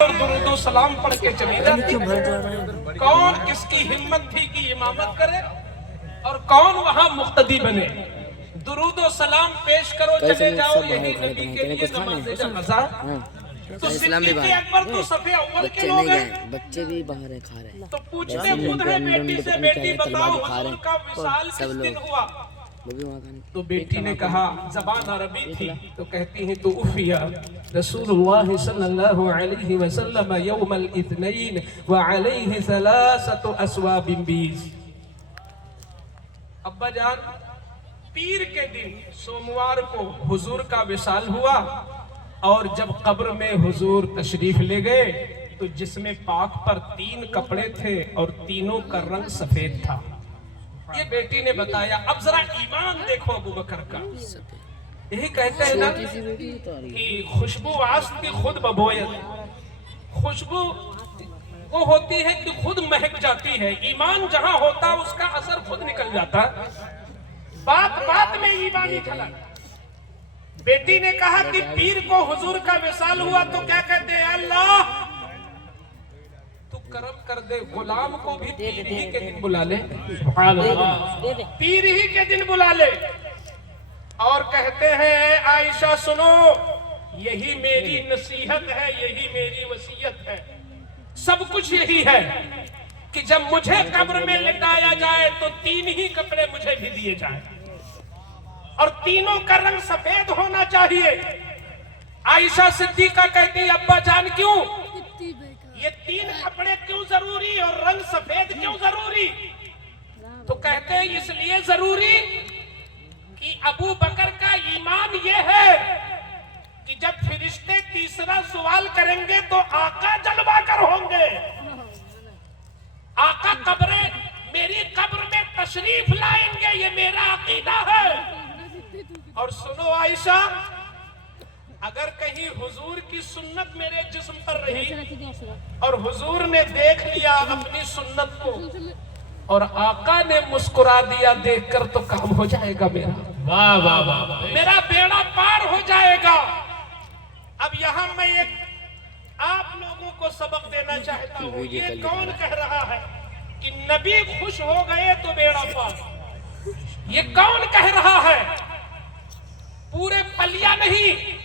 اور درود و سلام پڑھ کے چلی جاتی. کون کس کی ہمت تھی کہ امامت کرے اور کون وہاں مقتدی بنے. درود و سلام پیش کرو چلے جاؤ, یہی نبی کے لیے نماز جنازہ. تو صدیق اکبر تو صفحے اول کے لوگ ہیں, بچے بھی باہر کھا رہے ہیں. تو پوچھتے خود ہے بیٹی سے, بیٹی بتاؤ حضور کا وصال کس دن ہوا. تو بیٹی نے کہا, زبان عربی تھی, تو کہتی ہیں تو افیا رسول اللہ صلی اللہ علیہ وسلم یوم الاثنین وعلیہ ثلاثت اسواب بیض. ابا جان, پیر کے دن سوموار کو حضور کا وصال ہوا, اور جب قبر میں حضور تشریف لے گئے تو جسم پاک پر 3 کپڑے تھے اور تینوں کا رنگ سفید تھا. یہ بیٹی نے بتایا. اب ذرا ایمان دیکھو ابو بکر کا. یہی کہتے ہیں نا کہ خوشبو واسطی خود ببویت, خوشبو وہ ہوتی ہے کہ خود مہک جاتی ہے. ایمان جہاں ہوتا اس کا اثر خود نکل جاتا. بات بات میں ایمانی کھلا. بیٹی نے کہا کہ پیر کو حضور کا وصال ہوا تو کیا کہتے ہیں, اللہ تو کرم کر دے, غلام کو بھی پیر ہی کے دن بلا لے. پیر ہی کے دن بلا لے. اور کہتے ہیں اے عائشہ سنو, یہی میری نصیحت ہے, یہی میری وصیت ہے, سب کچھ یہی ہے کہ جب مجھے قبر میں لٹایا جائے تو 3 ہی کپڑے مجھے بھی دیے جائیں, اور تینوں کا رنگ سفید ہونا چاہیے. عائشہ صدیقہ کہتی ہے, ابا جان کیوں, یہ 3 کپڑے کیوں ضروری اور رنگ سفید کیوں ضروری. تو کہتے ہیں اس لیے ضروری کہ ابو بکر کا ایمان یہ ہے کہ جب فرشتے تیسرا سوال کریں گے تو آقا جلوہ گر ہوں گے. آقا میری قبر میں تشریف لائیں گے, یہ میرا عقیدہ ہے. اور سنو عائشہ, اگر کہیں حضور کی سنت میرے جسم پر رہی اور حضور نے دیکھ لیا اپنی سنت کو اور آقا نے مسکرا دیا دیکھ کر, تو کام ہو جائے گا میرا. واہ واہ واہ, میرا بیڑا پار ہو جائے گا. اب یہاں میں ایک آپ لوگوں کو سبق دینا چاہتا ہوں. یہ کون کہہ رہا ہے کہ نبی خوش ہو گئے تو بیڑا پار, یہ کون کہہ رہا ہے. پورے پلیا نہیں,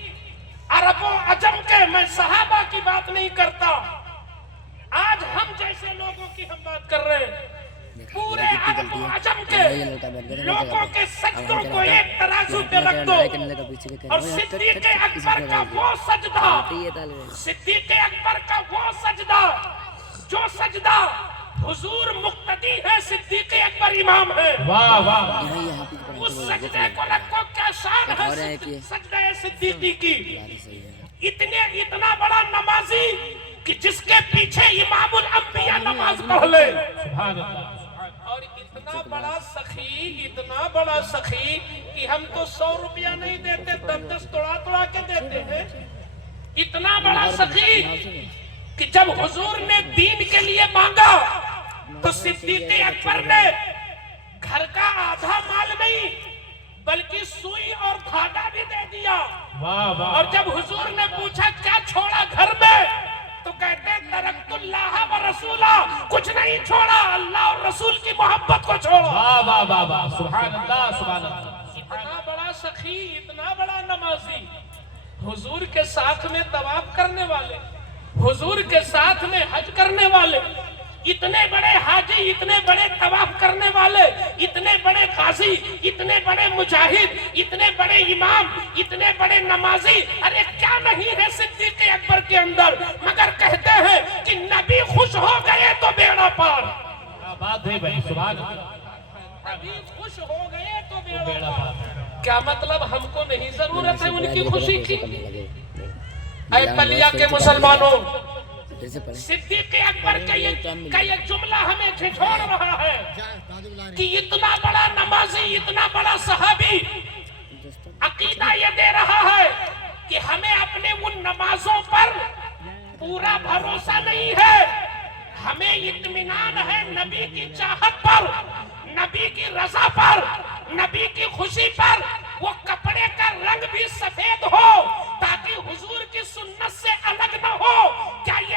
عرب و عجم کے, میں صحابہ کی بات نہیں کرتا, آج ہم جیسے لوگوں کی ہم بات کر رہے ہیں. پورے عرب و عجم کے لوگوں کے سجدوں کو ایک ترازو پہ رکھ دو, اور صدیق اکبر کا وہ سجدہ, صدیق اکبر کا وہ سجدہ جو سجدہ حضور مقتدی ہے, صدیق اکبر امام ہے. واہ واہ, اس سجدے کو رکھو, کیا شان ہے سجدہ صدیقی کی. اتنا بڑا نمازی کہ جس کے پیچھے امام الانبیاء نماز پڑھ لے. اور اتنا بڑا سخی, اتنا بڑا سخی کہ ہم تو 100 روپیہ نہیں دیتے, 10 توڑا کے دیتے ہیں. اتنا بڑا سخی کہ جب حضور نے دین کے لیے مانگا تو صدیق اکبر نے گھر کا آدھا مال نہیں بلکہ سوئی اور دھاگا بھی دے دیا. اور جب حضور نے پوچھا کیا چھوڑا گھر میں, تو کہتے ہیں ترکت اللہ و رسولہ, کچھ نہیں چھوڑا, اللہ اور رسول کی محبت کو چھوڑا. واہ واہ واہ, سبحان اللہ سبحان اللہ. اتنا بڑا سخی, اتنا بڑا نمازی, حضور کے ساتھ میں طواف کرنے والے, حضور کے ساتھ میں حج کرنے والے, اتنے بڑے حاجی, اتنے بڑے طواف کرنے والے, اتنے بڑے غازی, اتنے بڑے مجاہد, اتنے بڑے امام, اتنے بڑے نمازی, ارے کیا نہیں ہے صدیق اکبر کے اندر. مگر کہتے ہیں کہ نبی خوش ہو گئے تو بیڑا پار. کیا بات ہے بھائی, سبحان اللہ. نبی خوش ہو گئے تو بیڑا پار. کیا مطلب, ہم کو نہیں ضرورت ہے ان کی خوشی کی. اے پلیا کے مسلمانوں, صدیق اکبر کا یہ جملہ ہمیں جھنجھوڑ رہا ہے کہ اتنا بڑا نمازی, اتنا بڑا صحابی عقیدہ یہ دے رہا ہے کہ ہمیں اپنے ان نمازوں پر پورا بھروسہ نہیں ہے, ہمیں اطمینان ہے نبی کی چاہت پر, نبی کی رضا پر, نبی کی خوشی پر. وہ کپڑے کا رنگ بھی سفید ہو تاکہ حضور کی سنت سے الگ نہ ہو. کیا یہ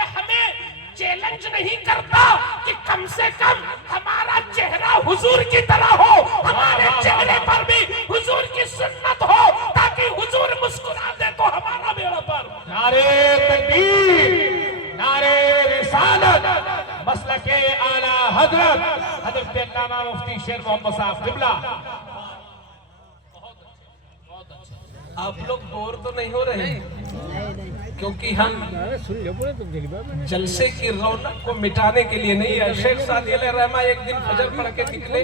नहीं करता कि कम से कम हमारा चेहरा हुजूर की तरह हो, हमारे चेहरे पर भी हुजूर की सुन्नत हो, ताकि हुजूर मुस्कुरा दे तो हमारा बेड़ा पार हो। नारे तकबीर, नारे रिसालत, मसलके आला हजरत अल्लामा मुफ्ती शेर मोहम्मद साहब किबला। आप लोग बोर तो नहीं हो रहे? क्योंकि हम जलसे की रौनक को मिटाने के लिए नहीं है। शेख सादी अलैहि रहमा एक दिन फजर पढ़ के निकले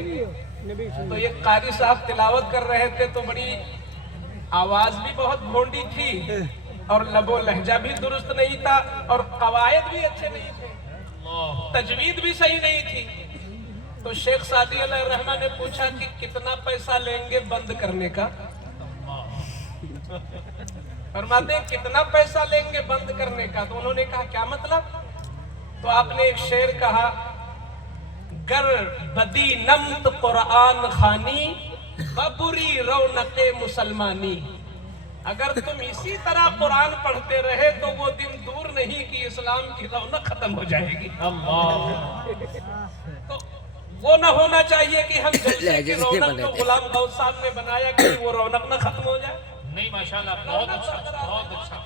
तो एक कारी साहब तिलावत कर रहे थे, तो बड़ी आवाज भी बहुत भोंडी थी और लबो लहजा भी दुरुस्त नहीं था और कवायद भी अच्छे नहीं थे, तजवीद भी सही नहीं थी। तो शेख सादी अलैहि रहमा ने पूछा कि कितना पैसा लेंगे बंद करने का? फरमाते कितना पैसा लेंगे बंद करने का? तो उन्होंने कहा क्या मतलब? तो आपने एक शेर कहा, गर बदी नम्त कुरान खानी बबुरी रौनके मुसलमानी। अगर तुम इसी तरह कुरान पढ़ते रहे तो वो दिन दूर नहीं कि इस्लाम की रौनक खत्म हो जाएगी। तो वो न होना चाहिए कि हम जलसे की रौनक को गुलाम गौस साहब ने बनाया कि वो रौनक न खत्म हो जाए। नहीं माशाल्लाह, बहुत अच्छा, बहुत अच्छा,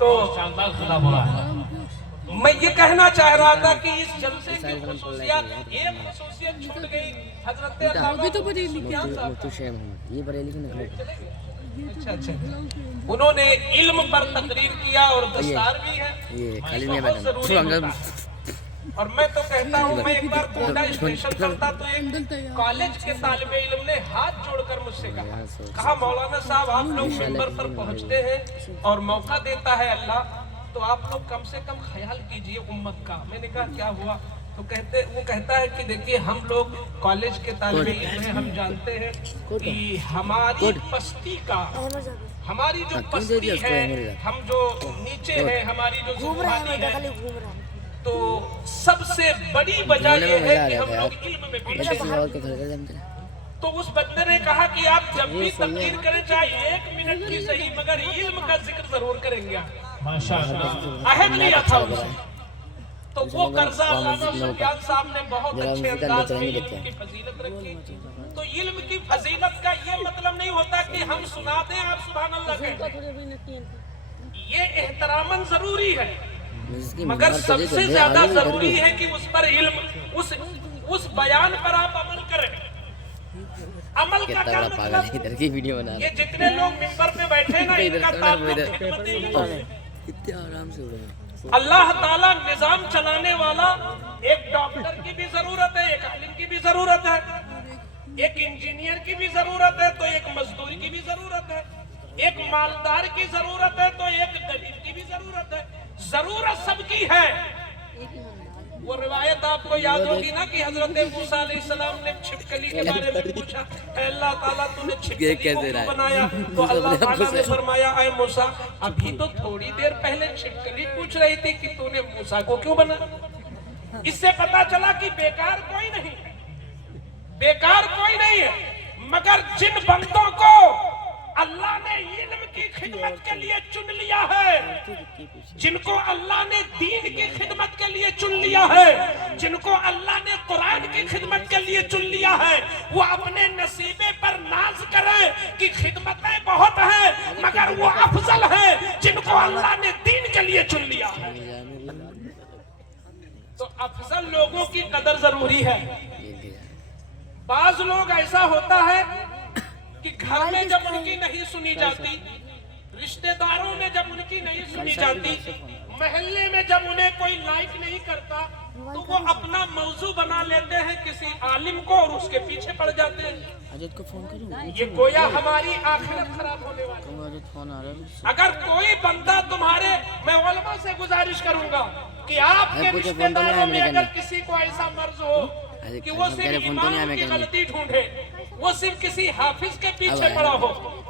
तो शानदार खुदा बोला है। मैं ये कहना चाह रहा था कि इस जलसे की खुसूसियत, एक खुसूसियत छूट गई हजरत अल्लामा तो शेर मोहम्मद ये बरेली के निकले। अच्छा, उन्होंने इल्म पर तकरीर किया और दस्तार भी है, ये खाली में बहुत जरूरी होता है। और मैं तो कहता हूँ, मैं एक बार गोंडा स्टेशन पर था तो एक कॉलेज के तालिबे इल्म ने हाथ जोड़कर मुझसे कहा मौलाना साहब आप लोग मिंबर पर पहुँचते हैं और मौका देता है अल्लाह, तो आप लोग कम से कम ख्याल कीजिए उम्मत का। मैंने कहा क्या हुआ? तो वो कहता है कि देखिए हम लोग कॉलेज के तालिबे इल्म हैं, हम जानते हैं कि हमारी पस्ती का, हमारी जो पस्ती है, हम जो नीचे है, हमारी जो जुबानी है, तो सबसे बड़ी वजह ये है कि हम लोग इल्म में पीछे हैं। तो उस बंदे ने कहा कि आप जब भी तकरीर करें चाहे 1 मिनट की सही, मगर इल्म का जिक्र जरूर करेंगे। माशाल्लाह, अहद लिया था उसने। तो वो कर्जा अल्लामा सुफियान साहब ने बहुत अच्छे अंदाज में इल्म की फजीलत रखी। तो इल्म की फजीलत का ये मतलब नहीं होता कि हम सुना दें आप सुभान अल्लाह कहें, ये एहतरामन जरूरी है, मगर सबसे ज्यादा जरूरी है कि उस पर इल्म, उस बयान पर आप अमल करें। अमल का क्या मतलब? ये जितने लोग मिंबर पे बैठे ना, इनका ताल्लुक खिदमत इल्म से। इतने आराम से उड़ रहे। अल्लाह ताला निजाम चलाने वाला, एक डॉक्टर की भी जरूरत है, एक आलिम की भी जरूरत है, एक इंजीनियर की भी जरूरत है, तो एक मजदूर की भी जरूरत है, एक मालदार की जरूरत है, तो एक गरीब की भी जरूरत है। जरूरत सबकी है। वो रिवायत आपको याद होगी ना कि हजरत मूसा अलैहिस्सलाम ने छिपकली के बारे में पूछा, अल्लाह ताला तूने छिपकली को क्यों बनाया? तो अल्लाह ताला ने फरमाया, ऐ मूसा अभी तो थोड़ी देर पहले छिपकली पूछ रही थी कि तूने मूसा को क्यों बनाया। इससे पता चला कि बेकार कोई नहीं, बेकार कोई नहीं है, मगर जिन बंदों को अल्लाह ने इल्म की खिदमत के लिए चुन लिया है, जिनको अल्लाह ने दीन की खिदमत के लिए चुन लिया है, जिनको अल्लाह ने कुरान की खिदमत के लिए चुन लिया है, वो अपने नसीबे पर नाज करें कि खिदमतें बहुत हैं, मगर वो अफजल हैं जिनको अल्लाह ने दीन के लिए चुन लिया है। तो अफजल लोगों की कदर जरूरी है। बाज लोग ऐसा होता है कि घर में जब उनकी नहीं सुनी जाती, रिश्तेदारों में जब उनकी नहीं सुनी जाती, महल्ले में जब उन्हें कोई लाइक नहीं करता, तो वो अपना मौजू बना लेते हैं किसी आलिम को और उसके पीछे पड़ जाते हैं। अजद को फोन करूं? ये गोया हमारी आखिरत खराब होने वाली। अजद फोन आ रहा है। अगर कोई बंदा तुम्हारे, मैं उलमा से गुजारिश करूंगा कि आपके रिश्तेदारों में अगर किसी को ऐसा मर्ज हो कि वो सिर्फ इमाम की गलती ढूंढे, वो सिर्फ किसी हाफिज के पीछे पड़ा हो,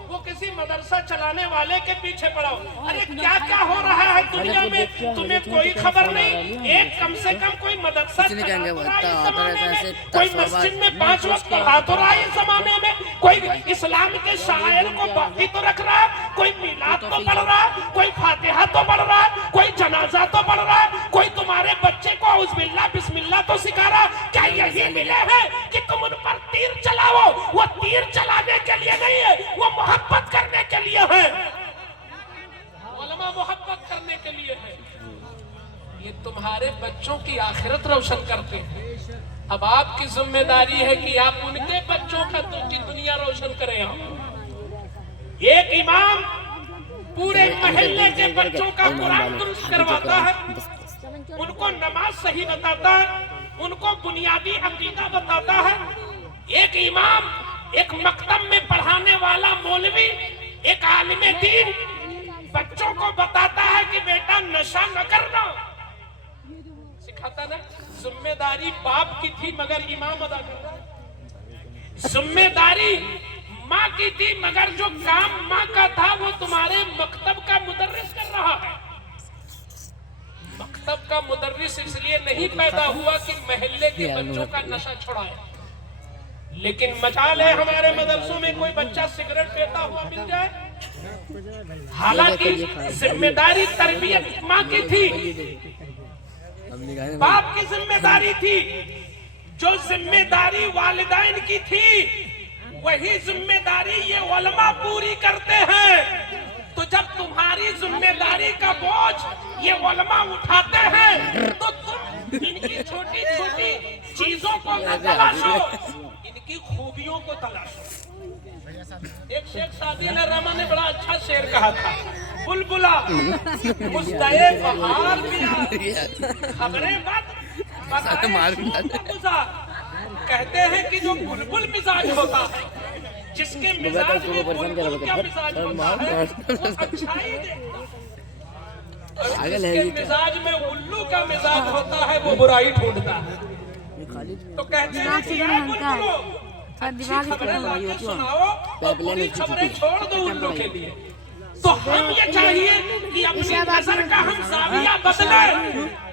वो किसी मदरसा चलाने वाले के पीछे पड़ा हो, अरे क्या क्या हो रहा है दुनिया में तुम्हें कोई खबर नहीं। एक कम से कम कोई मदरसा चला तो रहा है इस जमाने में, कोई मस्जिद में 5 वक्त पढ़ा तो रहा है इस जमाने में, कोई इस्लाम के शायर को बाकी तो रख रहा है, कोई मिलाद तो पढ़ रहा है, कोई फातिहा तो पढ़ रहा है, कोई जनाजा तो पढ़ रहा है, कोई तुम्हारे बच्चे को औज़ बिल्लाह बिस्मिल्लाह तो सिखा रहा। क्या यही मिले हैं कि तुम उन पर तीर चलाओ? वो तीर चलाने के लिए नहीं है, वो मोहब्बत करने के लिए है। उलमा मोहब्बत करने के लिए है। ये तुम्हारे बच्चों की आखिरत रोशन करते हैं। अब आपकी जिम्मेदारी है कि आप उनके बच्चों की दुनिया रोशन करें। एक इमाम पूरे मोहल्ले के बच्चों का कुरान दुरुस्त करवाता है, उनको नमाज सही बताता है, उनको बुनियादी अकीदा बताता है। एक इमाम एक मकतब में पढ़ाने वाला मौलवी, एक आलिम दीन बच्चों को बताता है कि बेटा नशा न करना, सिखाता ना। जिम्मेदारी बाप की थी मगर इमाम अदा कर रहा है। जिम्मेदारी माँ की थी मगर जो काम माँ का था वो तुम्हारे मकतब का मुदर्रिस कर रहा है। मकतब का मुदर्रिस इसलिए नहीं पैदा हुआ कि महल्ले के बच्चों का नशा छुड़ाए, लेकिन मजाल है हमारे मदरसों में कोई बच्चा सिगरेट पीता हुआ मिल जाए। हालांकि जिम्मेदारी तरबियत माँ की थी, बाप की जिम्मेदारी थी। जो जिम्मेदारी वालिदैन की थी वही जिम्मेदारी ये उलमा पूरी करते हैं। तो जब तुम्हारी जिम्मेदारी का बोझ ये उलमा उठाते हैं तो तुम इनकी छोटी छोटी चीजों को न तलाशो, इनकी खूबियों को तलाशो। एक शेख सादी रहमा ने बड़ा अच्छा शेर कहा था, बुलबुला मुस्तए बहार पिया खबरें मत कहते हैं कि जो बुलबुल मिजाज होता है, जिसके मिजाज में बुलबुल का मिजाज होता है वो अच्छाई देखता है, और जिसके मिजाज में उल्लू का मिजाज होता है वो बुराई ढूंढता है। तो कहते हैं कि यार बुलबुलो अच्छी खबरें लाके सुनाओ और बुरी खबरें छोड़ दो उल्लू के लिए। तो हम ये चाहिए कि अपनी नजर का हम ज़ाविया बदलें।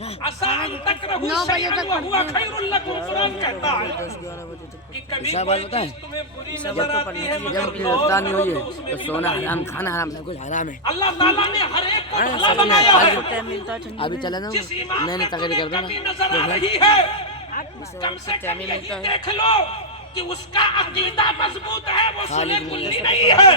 आसान तक रहू शैअन व हुवा खैरुल लकुम, कुरान कहता है कि कभी कोई चीज तुम्हें बुरी नजर आती है मगर गौर करो तो उसमें भी सोना हराम, खाना हराम, सब कुछ हराम है। अल्लाह ताला ने हर एक को भला बनाया है। अभी चला जाऊँ, जिस इमाम मैंने में तकरीर कर तुम्हें दूंगा। कमी नजर आ रही है, कम से कम यही देख लो कि उसका अकीदा मजबूत है, वो सुने कुल्ली नहीं है।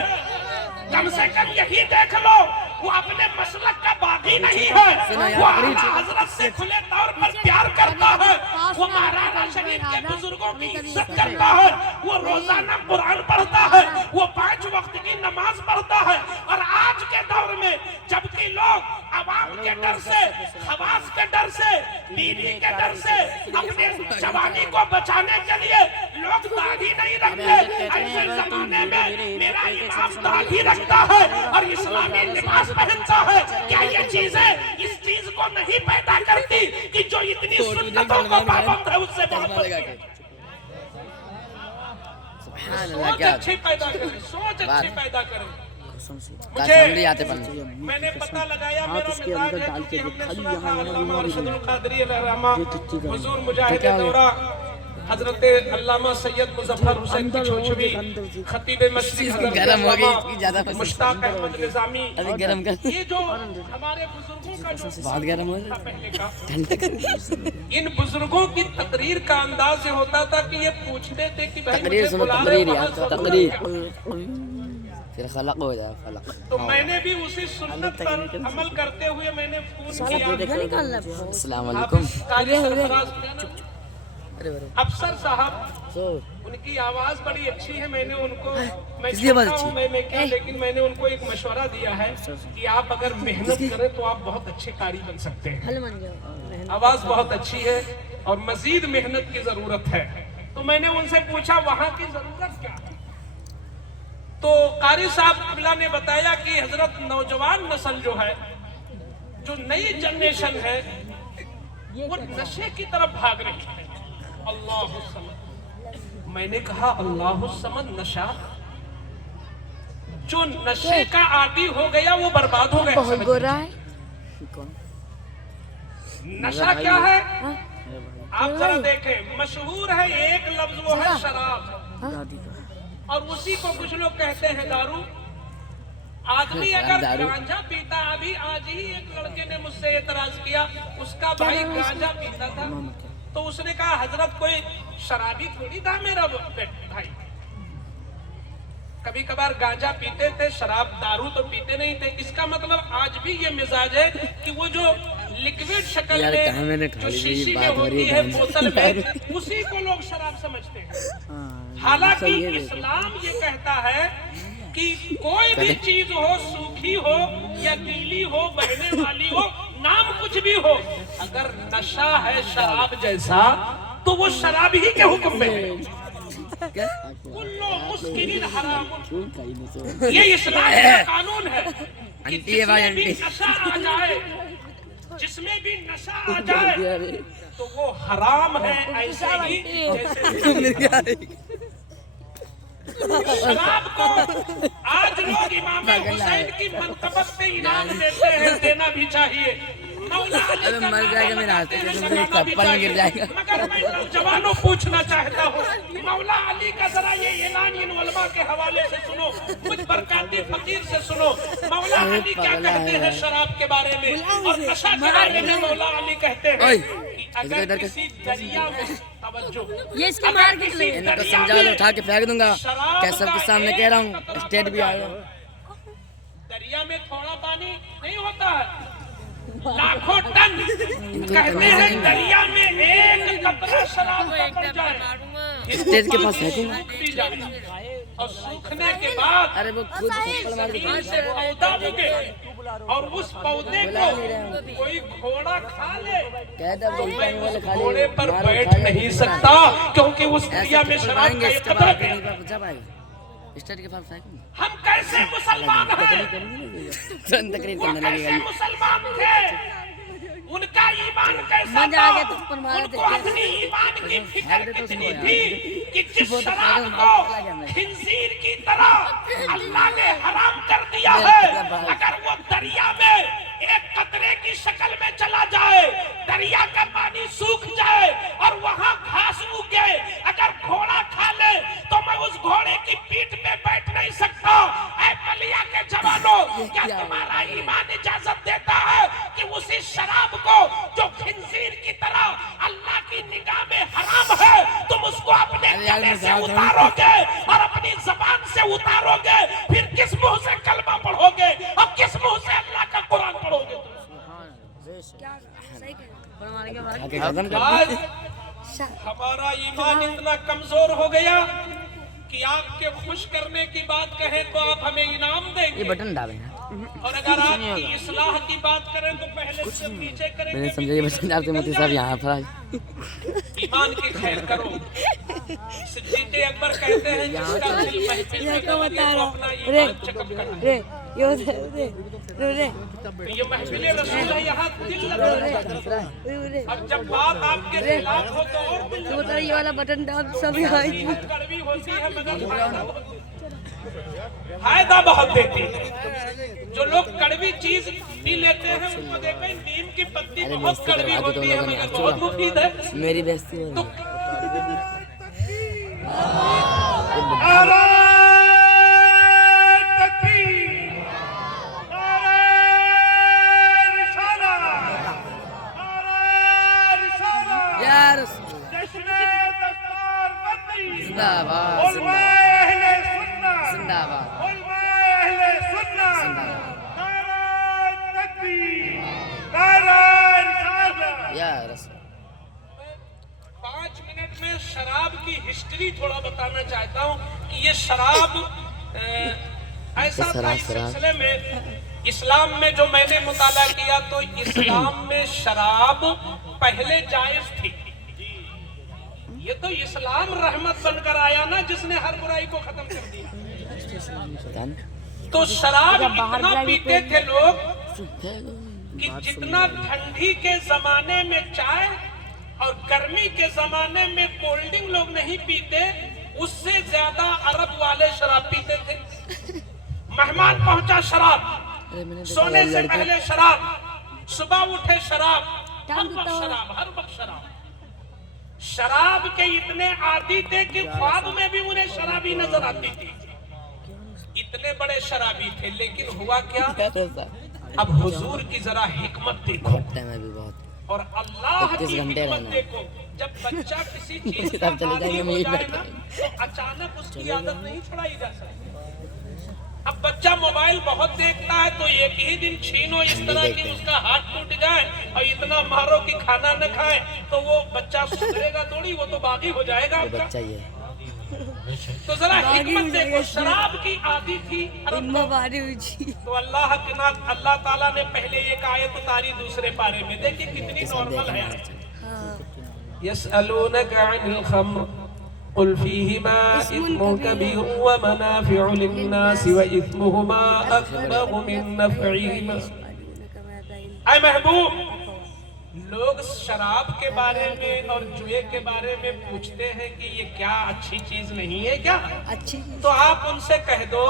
कम से कम यही देख लो वो अपने मसलक का बागी नहीं है, वो आला हजरत से खुले तौर पर प्यार करता है, वो महाराणा शरीफ के बुजुर्गों की इज्जत करता है, वो रोजाना कुरान पढ़ता है, वो 5 वक्त की नमाज पढ़ता है। और आज के दौर में जबकि लोग अवाम के डर से, खवास के डर से, बीवी के डर से अपने जवानी को बचाने के लिए लोग दाढ़ी नहीं रखते, ऐसे जमाने में मेरा इमाम दाढ़ी रखता है और इस्लामी लिबास पहनता है। क्या ये चीजें इस चीज को नहीं पैदा करती कि जो इतनी सुन्नतों को पाबंद है उससे मोहब्बत? सोच अच्छी पैदा करें, सोच अच्छी पैदा करें। मैंने पता लगाया, मेरा मिजाज है क्योंकि हमने सुना था अल्लामा अरशदुल क़ादरी रहमा हुजूर मुजाहिद दौरा हजरत अल्लामा सैयद मुजफ्फर हुसैन की छोचवी खतीब मस्जिद हजरत मुश्ताक अहमद निजामी, ये जो हमारे बुजुर्गों का जो बहुत गर्म हो पहले का, इन बुजुर्गों की तकरीर का अंदाज ये होता था कि ये पूछते थे कि भाई तकरीर सुनो, तकरीर फिर खलक हो जाए खलक। तो मैंने भी उसी सुन्नत पर अमल करते हुए मैंने फोन किया। अस्सलाम वालेकुम। अफसर साहब, उनकी आवाज बड़ी अच्छी है, मैंने उनको मैं क्या, लेकिन मैंने उनको एक मशवरा दिया है कि आप अगर मेहनत करें तो आप बहुत अच्छे कारी बन सकते हैं। आवाज बहुत अच्छी है और मजीद मेहनत की जरूरत है। तो मैंने उनसे पूछा वहाँ की जरूरत क्या है? तो कारी साहब किबला ने बताया कि हजरत नौजवान नस्ल जो है, जो नई जनरेशन है, वो नशे की तरफ भाग रही है। अल्लाहु समद। मैंने कहा अल्लाहु समद, नशा? जो नशे का आदी हो गया वो बर्बाद हो गया। नशा क्या है आप जरा देखें, मशहूर है एक लफ्ज, वो है शराब, और उसी को कुछ लोग कहते हैं दारू। आदमी अगर गांजा पीता, अभी आज ही एक लड़के ने मुझसे एतराज किया, उसका भाई गांजा पीता था, तो उसने कहा हजरत कोई शराबी थोड़ी था मेरा भाई, कभी कभार गांजा पीते थे, शराब दारू तो पीते नहीं थे। इसका मतलब आज भी ये मिजाज है कि वो जो लिक्विड शक्ल में जो शीशी में होती है बोतल में, उसी को लोग शराब समझते हैं। हालांकि इस्लाम ये कहता है कि कोई भी चीज हो, सूखी हो या गीली हो, बहने वाली हो, नाम कुछ भी हो, अगर नशा है शराब जैसा तो वो शराब ही के हुक्म में है। कुल्लो मुस्किरिन हराम, ये इस्लाम का कानून है कि जिसमें भी नशा आ जाए, जिसमें भी नशा आ जाए तो वो हराम है, ऐसे ही जैसे शराब को आज लोग इमाम हुसैन की मनकबत पे इनाम देते हैं, देना भी चाहिए। मौला अली का मर जाएगा मेरा हाथ से, लगाना भी चप्पल गिर जाएगा। मगर मैं नौजवानों पूछना चाहता हूँ, मौला अली का जरा ये ऐलान इन उलमा के हवाले से सुनो, कुछ बरकाती फकीर से सुनो, मौला अली क्या कहते हैं शराब के बारे में और नशा के बारे में। मौला अली कहते हैं कि अगर किसी दरिया में, तवज्जो, ये इसको मार के इनको समझा लो, उठा के फेंक दूंगा, क्या सबके सामने कह रहा हूँ, स्टेट भी आएगा। दरिया में थोड़ा पानी नहीं होता है, लाखों टन। कहते हैं दरिया में एक कतरा शराब का पड़ जाए, स्टेज के पास है सूख भी जाए, और सूखने के बाद अरे वो खुद जमीन से पौधा उगे और उस पौधे को कोई घोड़ा खा ले, तो मैं उस घोड़े पर बैठ नहीं सकता, क्योंकि उस दरिया में शराब का एक कतरा गया। स्टेज के पास फेंक हम कैसे मुसलमान हैं, तकरीर वो करने कैसे लगेगा। मुसलमान थे, उनका ईमान कैसा था, उनको अपनी ईमान की फिक्र कितनी थी कि जिस शराब को खिंजीर की तरह अल्लाह ने हराम कर दिया है, अगर वो दरिया में एक कतरे की शक्ल में चला जाए, दरिया का पानी सूख जाए और वहाँ घास उगे, अगर घोड़ा खा ले तो मैं उस घोड़े की पीठ पे बैठ नहीं सकता। ऐ बलिया के जवानों, क्या तुम्हारा ईमान इजाजत देता है कि उसी शराब को जो खिंजीर की तरह अल्लाह की निगाह में हराम है, तुम उसको अपने गले से उतारोगे और अपनी जबान से उतारोगे, फिर किस मुंह से कलमा पढ़ोगे और किस मुंह से अल्लाह का कुरान पढ़ोगे? आज हमारा ईमान इतना कमजोर हो गया कि आपके खुश करने की बात कहें तो आप हमें इनाम देंगे, ये बटन डालें, और अगर आपकी इस्लाह की बात करें तो पहले से पीछे करेंगे। मैंने समझा ये बटन डालते मोती साहब यहाँ पर आए। ईमान की खैर करो। सिद्दीक़ अकबर कहते हैं जिसका दिल महफिल में लगे वो अपना ईमान चकम कराए। ये महफिल रसूल है, यहाँ दिल लगा है, और जब बात आपके खिलाफ हो तो और दिल ये वाला बटन डाल सब यहाँ कड़वी होती है मगर फायदा बहुत देती है। जो लोग कड़वी चीज पी लेते हैं उनको देखें, नीम की पत्ती बहुत कड़वी होती है मगर बहुत मुफीद है। मेरी बेइज्जती हो तो यार जिंदाबाद जिंदाबाद यार 5 मिनट में शराब की हिस्ट्री थोड़ा बताना चाहता हूँ कि ये शराब ऐसा था। इस सिलसिले में इस्लाम में जो मैंने मुताला किया तो इस्लाम में शराब पहले जायज थी। ये तो इस्लाम रहमत बनकर आया ना, जिसने हर बुराई को खत्म कर दिया। तो शराब इतना पीते थे लोग कि जितना ठंडी के जमाने में चाय और गर्मी के जमाने में कोल्ड ड्रिंक लोग नहीं पीते, उससे ज्यादा अरब वाले शराब पीते थे। मेहमान पहुंचा शराब, सोने से पहले शराब, सुबह उठे शराब, हर वक्त शराब, हर वक्त शराब। शराब के इतने आदी थे कि ख्वाब में भी उन्हें शराबी नजर आती थी। इतने बड़े शराबी थे, लेकिन हुआ क्या, अब हुजूर की जरा हिकमत देखो मैं भी बहुत और अल्लाह की 31 घंटे हिकमत रहना। देखो। जब बच्चा किसी चीज का तब चले आदी जाएंगे, हो मैं यही जाए बैठा ना, तो अचानक उसकी आदत नहीं छुड़ाई जा सकती। अब बच्चा मोबाइल बहुत देखता है तो एक ही दिन छीनो इस तरह की उसका हाथ टूट जाए और इतना मारो कि खाना न खाए, तो वो बच्चा सुधरेगा थोड़ी, वो तो बागी हो जाएगा आपका। बच्चा ही है। तो जरा हिकमत देखो, शराब की आदी थी तो अल्लाह ताला ने पहले एक आयत उतारी दूसरे पारे में, देखिए कितनी नॉर्मल है। यसअलूनका अनिल खम्र कुल फीहिमा इस्मुन कबीर व मनाफिउ लिन्नास व इस्मुहुमा अकबरु मिन नफ़इहिमा। ऐ महबूब, लोग शराब के बारे में और जुए के बारे में पूछते हैं कि ये क्या अच्छी चीज नहीं है क्या? अच्छी तो आप उनसे कह दो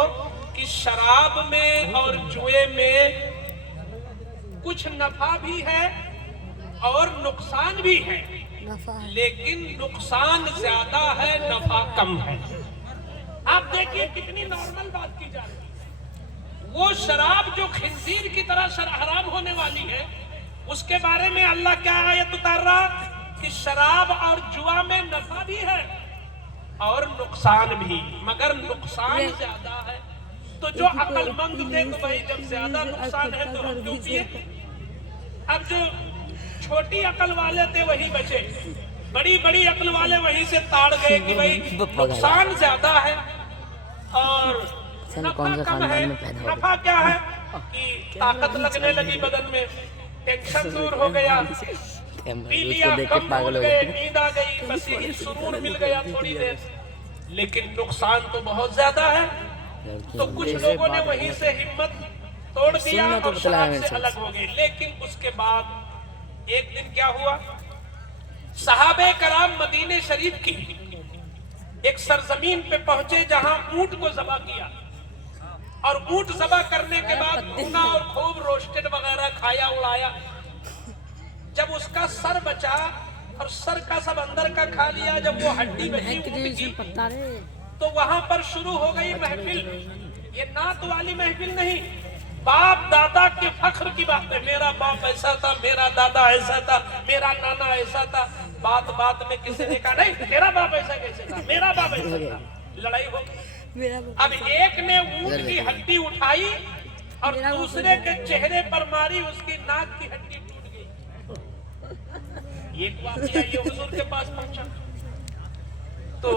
कि शराब में और जुए में कुछ नफा भी है और नुकसान भी है, नफा है। लेकिन नुकसान ज्यादा है, नफा कम है। आप देखिए कितनी नॉर्मल बात की जा रही है। वो शराब जो खिंजीर की तरह हराम होने वाली है, उसके बारे में अल्लाह क्या आयत उतार रहा कि शराब और जुआ में नफा भी है और नुकसान भी, मगर नुकसान ज्यादा है। तो जो अक्लमंद थे तो भाई जब ज्यादा नुकसान है तो हम क्यों पिए? अब जो छोटी अकल वाले थे वही बचे, बड़ी बड़ी अकल वाले वहीं से ताड़ गए कि भाई नुकसान ज्यादा है और कौन सा नफा कम है। खानदान में पैदा हो गया? नफा क्या है कि ताकत लगने लगी बदन में, टेंशन दूर हो गया, पी लिया, उसको देख के कम पागल भूल हो गए, गए। नींद आ गई, बस यही सुरूर मिल गया थोड़ी देर। लेकिन नुकसान तो बहुत ज्यादा है। तो कुछ लोगों ने वहीं से हिम्मत तोड़ दिया सुनना तो और बतलाया शराब मेरे से से। अलग हो गए। लेकिन उसके बाद एक दिन क्या हुआ, सहाबे कराम मदीने शरीफ की एक सरजमीन पे पहुंचे जहां ऊंट को ज़बह किया और ऊंट ज़बह करने के बाद भुना और खूब रोस्टेड वगैरह खाया उड़ाया। जब उसका सर बचा और सर का सब अंदर का खा लिया, जब वो हड्डी बची ऊंट की, तो वहां पर शुरू हो गई महफिल। ये नात वाली महफिल नहीं, बाप दादा के फख्र की बात है। मेरा बाप ऐसा था, मेरा दादा ऐसा था, मेरा नाना ऐसा था। बात बात में किसी ने कहा नहीं तेरा बाप ऐसा कैसे था, मेरा बाप ऐसा था, लड़ाई हो गई। अब एक ने ऊंट की हड्डी उठाई और दूसरे के चेहरे पर मारी, उसकी नाक की हड्डी टूट गई। एक वाकया ये हुजूर के पास पहुंचा। तो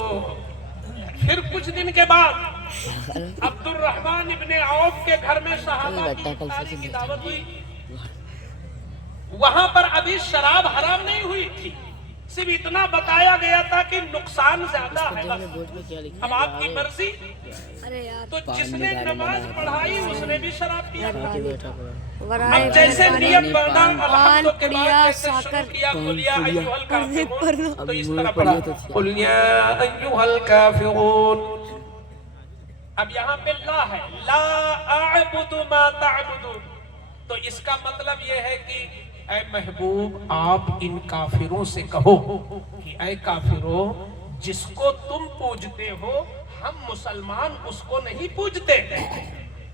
फिर कुछ दिन के बाद अब्दुर्रहमान इब्ने औफ के घर में सहाबा की इफ्तारी की दावत हुई। वहां पर अभी शराब हराम नहीं हुई थी, सिर्फ इतना बताया गया था कि नुकसान ज्यादा है बस। अब आपकी मर्जी। अरे यार तो जिसने नमाज पढ़ाई उसने भी शराब पिया। अब वराए जैसे नियत बंदा अलहम्दुलिल्लाह के बाद प्रिया जैसे शुरू साकर किया कुलिया अय्युहल काफिरून, तो इस तरह पढ़ा पढ़ा कुलिया अय्युहल काफिरून। अब यहाँ पे ला है, ला अअबुदु मा तअबुदून। तो इसका मतलब यह है कि ऐ महबूब आप इन काफिरों से कहो कि ऐ काफिरों, जिसको तुम पूजते हो हम मुसलमान उसको नहीं पूजते।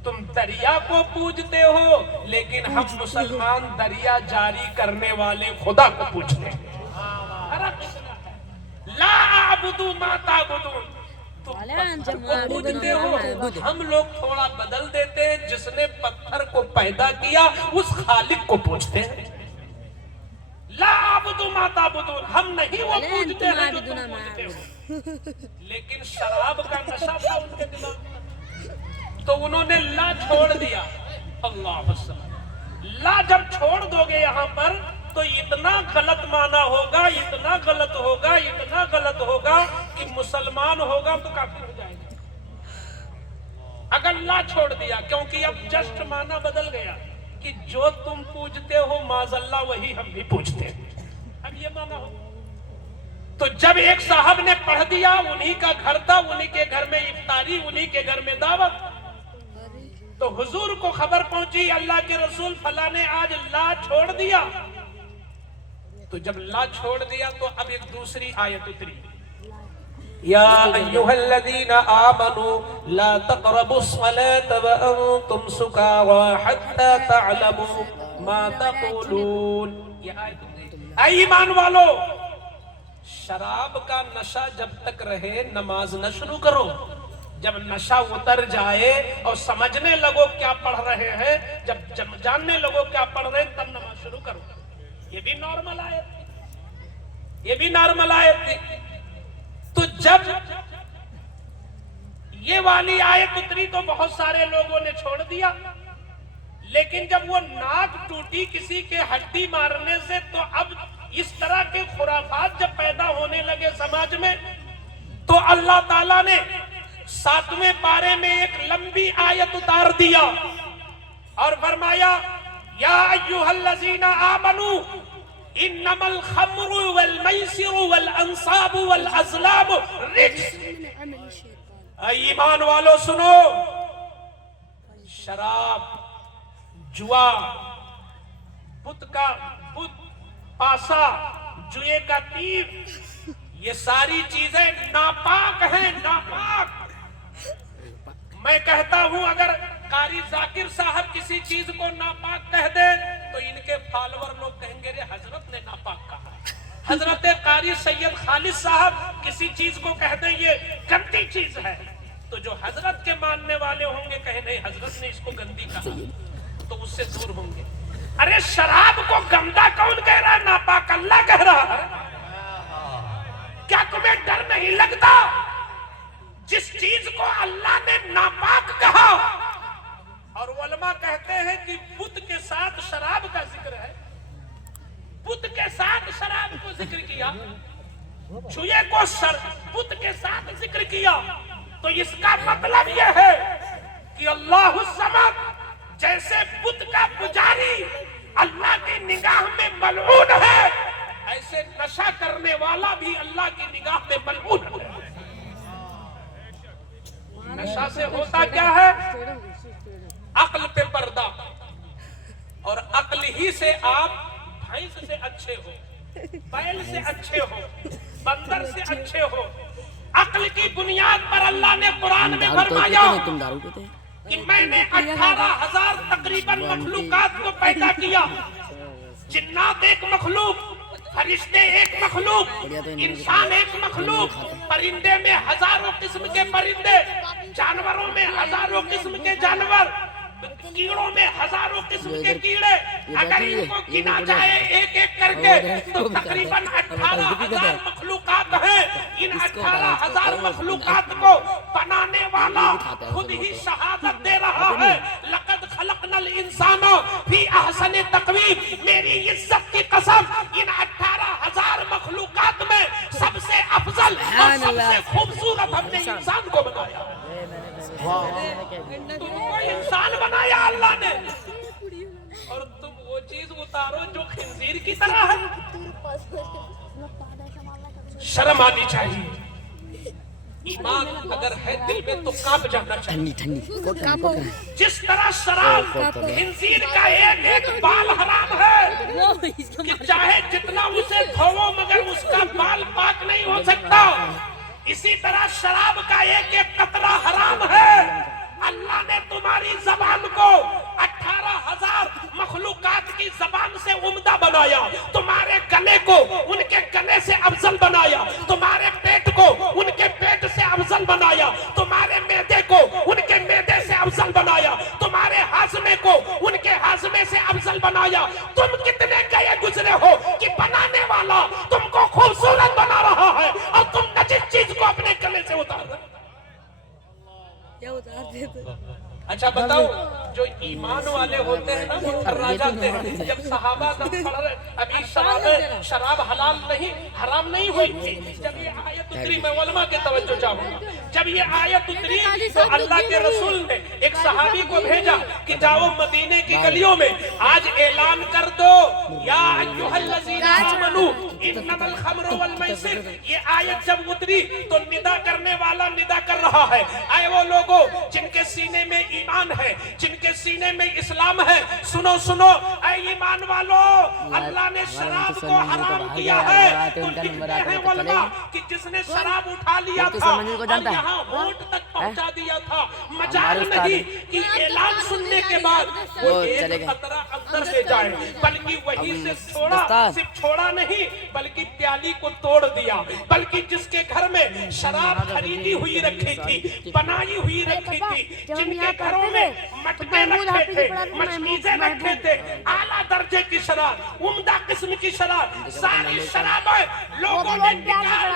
तुम दरिया को पूजते हो लेकिन हम मुसलमान दरिया जारी करने वाले खुदा को पूजते हैं। फर्क इतना है। ला अअबुदु मा तअबुदून, तुम पत्थर को पूजते हो, हम लोग थोड़ा बदल देते हैं, जिसने पत्थर को पैदा किया उस खालिक को पूजते हैं। ला अअबुदु मा तअबुदून, हम नहीं वो पूजते हैं जो तुम पूजते हो। लेकिन शराब का नशा था उनके दिमाग में, तो उन्होंने ला छोड़ दिया। अल्लाह ला जब छोड़ दोगे यहाँ पर तो इतना गलत माना होगा, इतना गलत होगा, इतना गलत होगा कि मुसलमान होगा तो काफिर हो जाएगा अगर ला छोड़ दिया। क्योंकि अब जस्ट माना बदल गया कि जो तुम पूजते हो माज़अल्लाह वही हम भी पूजते हैं। अब ये माना हो। तो जब एक साहब ने पढ़ दिया, उन्हीं का घर था, उन्हीं के घर में इफ्तारी, उन्हीं के घर में दावत, तो हुजूर को खबर पहुंची अल्लाह के रसूल फला ने आज ला छोड़ दिया। तो जब ला छोड़ दिया तो अब एक दूसरी आयत उतरी, या अय्युहल्लज़ीना आमनू ला तक़रबुस्सलात व अंतुम सुकारा हत्ता तअलमू मा तक़ूलून। ये आयत है ईमान वालो, शराब का नशा जब तक रहे नमाज न शुरू करो। जब नशा उतर जाए और समझने लगो क्या पढ़ रहे हैं, जब जानने लगो क्या पढ़ रहे हैं, तब नमाज शुरू करो। ये भी नॉर्मल आयत थी, ये भी नॉर्मल आयत थी। तो जब ये वाली आयत उतरी तो बहुत सारे लोगों ने छोड़ दिया, लेकिन जब वो नाक टूटी किसी के हड्डी मारने से, तो अब इस तरह के खुराफात जब पैदा होने लगे समाज में, तो अल्लाह ताला ने 7वें पारे में एक लंबी आयत उतार दिया और फरमाया या अय्युहल्लज़ीना आमनू इन्नमल खम्रु वल मैसिरु वल अंसाबु वल अज़लामु रिज्स। ईमान वालों सुनो, शराब, जुआ, बुत, पासा, जुए का तीर, ये सारी चीजें नापाक हैं, नापाक। मैं कहता हूं अगर कारी जाकिर साहब किसी चीज को नापाक कह दे तो इनके फॉलोअर लोग कहेंगे रे हजरत ने नापाक कहा। हजरत कारी सैयद खालिद साहब किसी चीज को कह दे ये गंदी चीज है, तो जो हजरत के मानने वाले होंगे कहे नहीं हजरत ने इसको गंदी कहा, तो उससे दूर होंगे। अरे शराब को गंदा कौन कह रहा है? नापाक अल्लाह कह रहा है। क्या तुम्हें डर नहीं लगता? जिस चीज को अल्लाह ने नापाक कहा, और उलमा कहते हैं कि बुत के साथ शराब का जिक्र है, बुत के साथ शराब को जिक्र किया, छुए को बुत के साथ जिक्र किया, तो इसका मतलब यह है कि अल्लाहु समद जैसे बुत का पुजारी अल्लाह की निगाह में मलऊन है, ऐसे नशा करने वाला भी अल्लाह की निगाह में मलऊन है। नशा से होता क्या है? अक्ल पे पर्दा, और अक्ल ही से आप भैंस से अच्छे हो, बैल से अच्छे हो, बंदर से अच्छे हो। अक्ल की बुनियाद पर अल्लाह ने कुरान में फरमाया कि मैंने 18,000 तकरीबन मखलूकात को पैदा किया। जिन्नात एक मखलूक, फरिश्ते एक मखलूक, इंसान एक मखलूक, परिंदे में हजारों किस्म के परिंदे, जानवरों में हजारों किस्म के जानवर, कीड़ों में हजारों किस्म के कीड़े। अगर इनको गिना जाए एक एक करके तो तकरीबन 18,000 मखलूकात हैं। इन 18,000 मखलूकात को बनाने वाला खुद ही शहादत दे रहा है, लक़द खलक़नल इंसाना फी अहसनि तक़वीम। मेरी इज्जत की कसम, इन 18,000 मखलूकात में सबसे अफजल और सबसे खूबसूरत हमने इंसान को बनाया। तुमको इंसान बनाया अल्लाह ने, और तुम वो चीज उतारो जो खिंजीर की तरह है। शर्म आनी चाहिए। ईमान अगर है दिल में तो कांप जाना चाहिए। जिस तरह शराब खिंजीर का एक एक बाल हराम है कि चाहे जितना उसे धोवो मगर उसका बाल पाक नहीं हो सकता, इसी तरह शराब का एक एक कतरा हराम है। अल्लाह ने तुम्हारी जबान को 18,000 मखलूकात की जबान से उम्दा बनाया, तुम्हारे गले को उनके गले से अफजल बनाया, तुम्हारे पेट को उनके पेट से अफजल बनाया, तुम्हारे मैदे को उनके मैदे से अफजल बनाया, तुम्हारे हाजमे को उनके हाजमे से अफजल बनाया। तुम कितने गए गुजरे हो कि बनाने वाला तुमको खूबसूरत बना रहा है और तुम नजीस चीज को अपने गले से उतार रहे। अच्छा बताओ, जो ईमान वाले होते हैं ना वो थर्रा जाते हैं। जब सहाबा अभी शराब हलाल नहीं हराम नहीं हुई थी, जब ये आयत उतरी, मैं उलमा के तवज्जो चाहूंगा, जब ये आयत उतरी तो अल्लाह के रसूल ने एक सहाबी को भेजा कि जाओ मदीने की गलियों में आज ऐलान कर दो, या अय्युहल्लज़ीना आमनू इन्नमल खम्रु वल मैसिर। ये आयत जब उतरी तो निदा करने वाला निदा कर रहा है, आए वो लोगों जिनके सीने में ईमान है, जिनके सीने में इस्लाम है, सुनो सुनो ऐ ईमान वालों, अल्लाह ने शराब को हराम किया है। तो लिखते हैं उलमा कि जिसने शराब उठा लिया था और यहाँ होंठ तक पहुंचा दिया था, मजाल नहीं कि ऐलान सुनने के बाद वो एक खतरा अंदर ले जाए, बल्कि वहीं से छोड़ा, सिर्फ छोड़ा नहीं बल्कि प्याली को तोड़ दिया। बल्कि जिसके घर में शराब खरीदी हुई रखी थी, बनाई हुई रखी थी, जिनके घरों में मटके रखे थे, मशकीज़ें रखे थे, आला दर्जे की शराब, उम्दा किस्म की शराब, सारी शराबें लोगों ने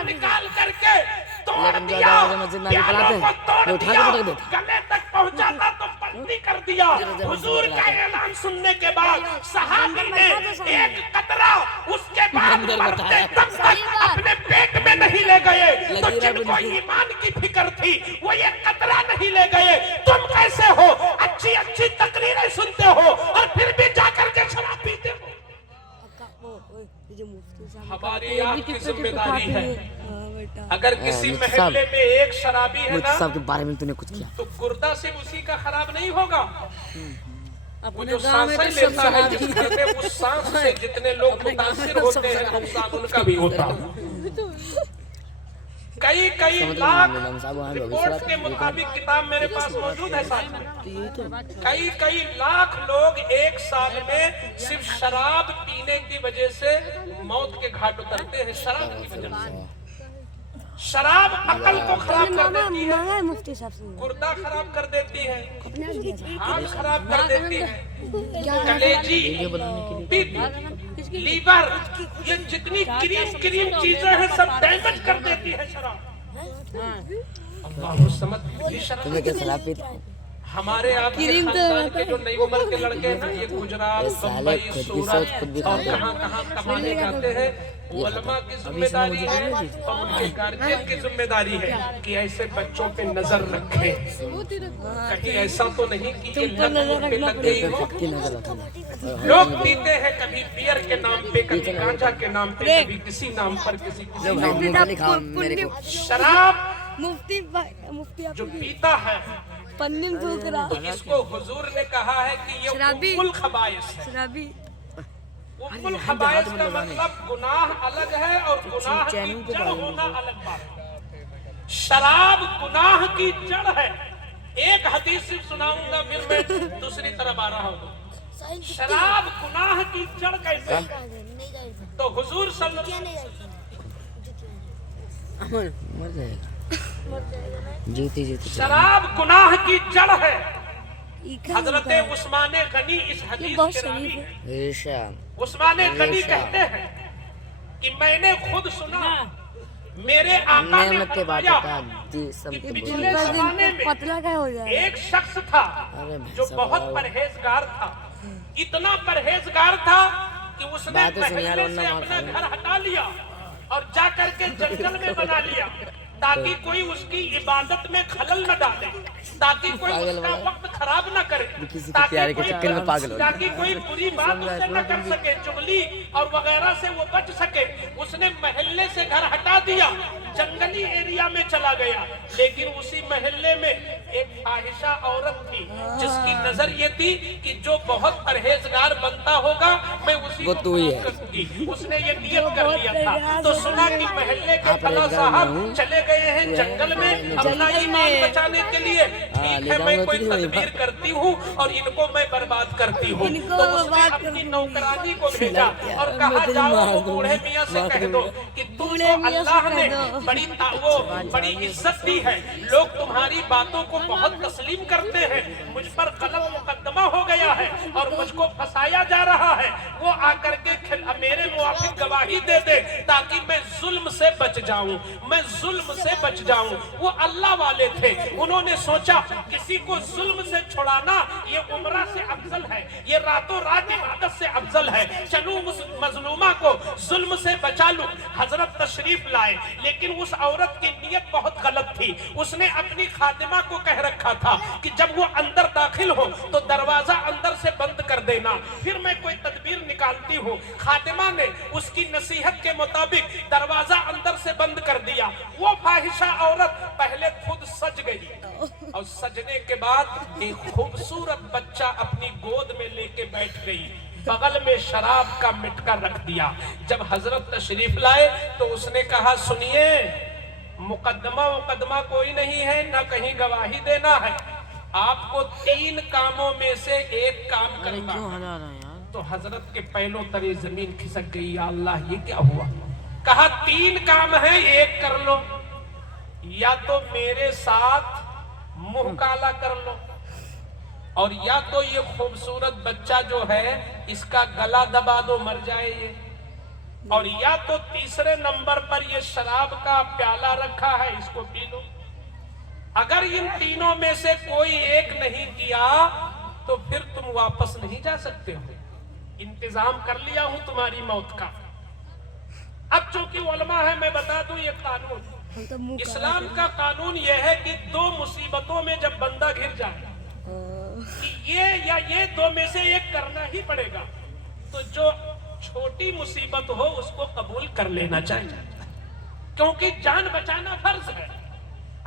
निकाल करके तोड़ दिया, प्यालों को तोड़ दिया, गले तक पहुंचाता तो पलटी कर दिया। हुजूर का ऐलान सुनने के बाद सहाबी ने एक कतरा उसके बाद मरते दम तक अपने पेट में नहीं ले गए। तो जिनको ईमान की फिक्र थी वो ये कतरा नहीं ले गए। तुम कैसे हो, अच्छी अच्छी तकरीरें सुनते हो और फिर भी जाकर के शराब पीते हो। हमारी आपकी जिम्मेदारी है, अगर किसी महल्ले में एक शराबी है ना साहब के बारे में तूने कुछ किया तो गुर्दा से उसी का खराब नहीं होगा। वो जो सांसें लेता है जिस घर में, उस सांस से जितने लोग मुतासिर होते हैं नुकसान उनका भी होता है। कई लाख रिपोर्ट के मुताबिक, किताब मेरे पास मौजूद है साथ, कई लाख लोग एक साल में सिर्फ शराब पीने की वजह से मौत के घाट उतरते हैं। शराब की वजह से शराब अकल को खराब कर देती है, मुफ्ती साहब से गुर्दा खराब कर देती है, हाथ खराब कर देती है, कलेजी, पित्त, लीवर, ये जितनी क्रीम चीजें हैं सब डैमेज कर देती है शराब। अल्लाह समझ शराब तुम्हें क्या शराब पीते हमारे आपके खानदान के जो नई उम्र के लड़के हैं ना, ये गुजरात, बम्बई, सूरत और कहाँ कमाने जाते हैं, उलमा की जिम्मेदारी है और उनके गार्जियन की जिम्मेदारी है कि ऐसे बच्चों पे नजर रखें, कहीं ऐसा तो नहीं कि ये लत पे लग गई हो। लोग पीते हैं कभी बियर के नाम पे, कभी गांजा के नाम पे, कभी किसी नाम पर, किसी मेरे को शराब मुफ्ती जो पीता है पन्नी धोख रहा तो इसको हुजूर ने कहा है कि ये उम्मुल खबाइस है। शराबी उम्मुल खबाइस का मतलब गुनाह अलग है और गुनाह की जड़ होना अलग बात है। शराब गुनाह की जड़ है। एक हदीस सिर्फ सुनाऊंगा फिर मैं दूसरी तरफ आ रहा हूँ। शराब गुनाह की जड़ कैसे? तो हुजूर सल्लल्लाहु अलैहि वसल्लम मर जाएगा जीती शराब गुनाह की जड़ है। हजरत उस्माने गनी इस हदीस के रावी हैं। उस्माने गनी कहते हैं कि मैंने खुद सुना, मेरे आका ने फरमाया कि पिछले जमाने में पतला क्या हो जाए, एक शख्स था जो बहुत परहेजगार था, इतना परहेजगार था कि उसने महल्ले से अपना घर हटा लिया और जाकर के जंगल में बना लिया ताकि कोई उसकी इबादत में खलल न डाले, ताकि कोई उसका वक्त खराब न करे, ताकि कोई बुरी बात उससे न कर सके, चुगली और वगैरह से वो बच सके। उसने महल्ले से घर हटा दिया, जंगली एरिया में चला गया। लेकिन उसी महल्ले में एक फाहिशा औरत थी जिसकी नजर ये थी कि जो बहुत परहेजगार बनता होगा मैं उसी को करूंगी। उसने ये नियत कर लिया था। तो सुना कि महल्ले के फला साहब चले गए हैं जंगल में अपना ईमान बचाने के लिए, ठीक है मैं कोई तदबीर करती हूँ और इनको मैं बर्बाद करती हूँ। तो उसने अपनी नौकरानी को भेजा और कहा जाओ वो बूढ़े मियाँ से कह दो कि तुमको अल्लाह ने बड़ी इज्जत दी है, लोग तुम्हारी बातों को बहुत तस्लीम करते हैं, मुझ पर गलत मुकदमा हो गया है और मुझको फंसाया जा रहा है, वो आकर के मेरे मुआफिक गवाही दे दे ताकि मैं जुल्म से बच जाऊं, मैं जुल्म से बच जाऊं। वो अल्लाह वाले थे, उन्होंने सोचा किसी को जुल्म से छुड़ाना ये उम्रा से अफजल है, ये रातों रात इबादत से अफजल है, चलूं उस मजलूमा को जुल्म से बचा लूं। हजरत तशरीफ लाए, लेकिन उस औरत की नीयत बहुत गलत थी। उसने अपनी खादिमा को कह रखा था कि जब वो अंदर दाखिल हो तो दरवाजा अंदर से बंद कर देना, फिर मैं कोई तदबीर निकालती हूँ। खादिमा ने उसकी नसीहत के मुताबिक दरवाजा अंदर से बंद कर दिया। वो फाहिशा औरत पहले खुद सज गई और सजने के बाद एक खूबसूरत बच्चा अपनी गोद में लेके बैठ गई, बगल में शराब का मटका रख दिया। जब हजरत तशरीफ लाए तो उसने कहा, सुनिए, मुकदमा कोई नहीं है, ना कहीं गवाही देना है, आपको 3 कामों में से एक काम करना है। तो हजरत के पहलों तले जमीन खिसक गई, या अल्लाह ये क्या हुआ? कहा 3 काम है, एक कर लो, या तो मेरे साथ मुंह काला कर लो, और या तो ये खूबसूरत बच्चा जो है इसका गला दबा दो, मर जाए ये, और या तो तीसरे नंबर पर ये शराब का प्याला रखा है, इसको पी लो। अगर इन तीनों में से कोई एक नहीं किया तो फिर तुम वापस नहीं जा सकते हो, इंतजाम कर लिया हूं तुम्हारी मौत का। अब चूंकि उलमा है, मैं बता दूं ये कानून, इस्लाम का कानून यह है कि 2 मुसीबतों में जब बंदा घिर जाए कि ये या ये 2 में से एक करना ही पड़ेगा, तो जो छोटी मुसीबत हो उसको कबूल कर लेना चाहिए, क्योंकि जान बचाना फर्ज है।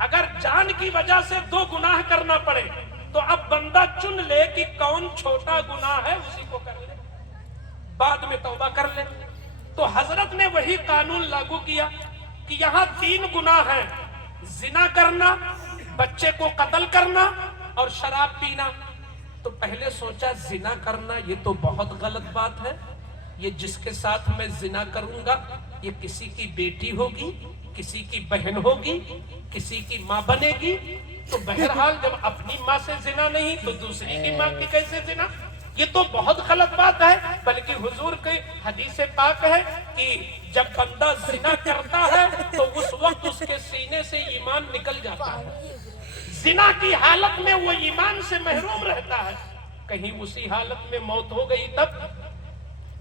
अगर जान की वजह से 2 गुनाह करना पड़े तो अब बंदा चुन ले कि कौन छोटा गुनाह है, उसी को कर ले, बाद में तौबा कर ले। तो हजरत ने वही कानून लागू किया कि यहाँ 3 गुनाह हैं, जिना करना, बच्चे को कत्ल करना और शराब पीना। तो पहले सोचा जिना करना ये तो बहुत गलत बात है, ये जिसके साथ मैं जिना करूंगा ये किसी की बेटी होगी, किसी की बहन होगी, किसी की माँ बनेगी। तो बहरहाल जब अपनी माँ से जिना नहीं तो दूसरी की माँ की कैसे जिना, ये तो बहुत गलत बात है। बल्कि हुजूर के हदीस पाक है कि जब बंदा जिना करता है तो उस वक्त उसके सीने से ईमान निकल जाता है, जिना की हालत में वो ईमान से महरूम रहता है। कहीं उसी हालत में मौत हो गई तब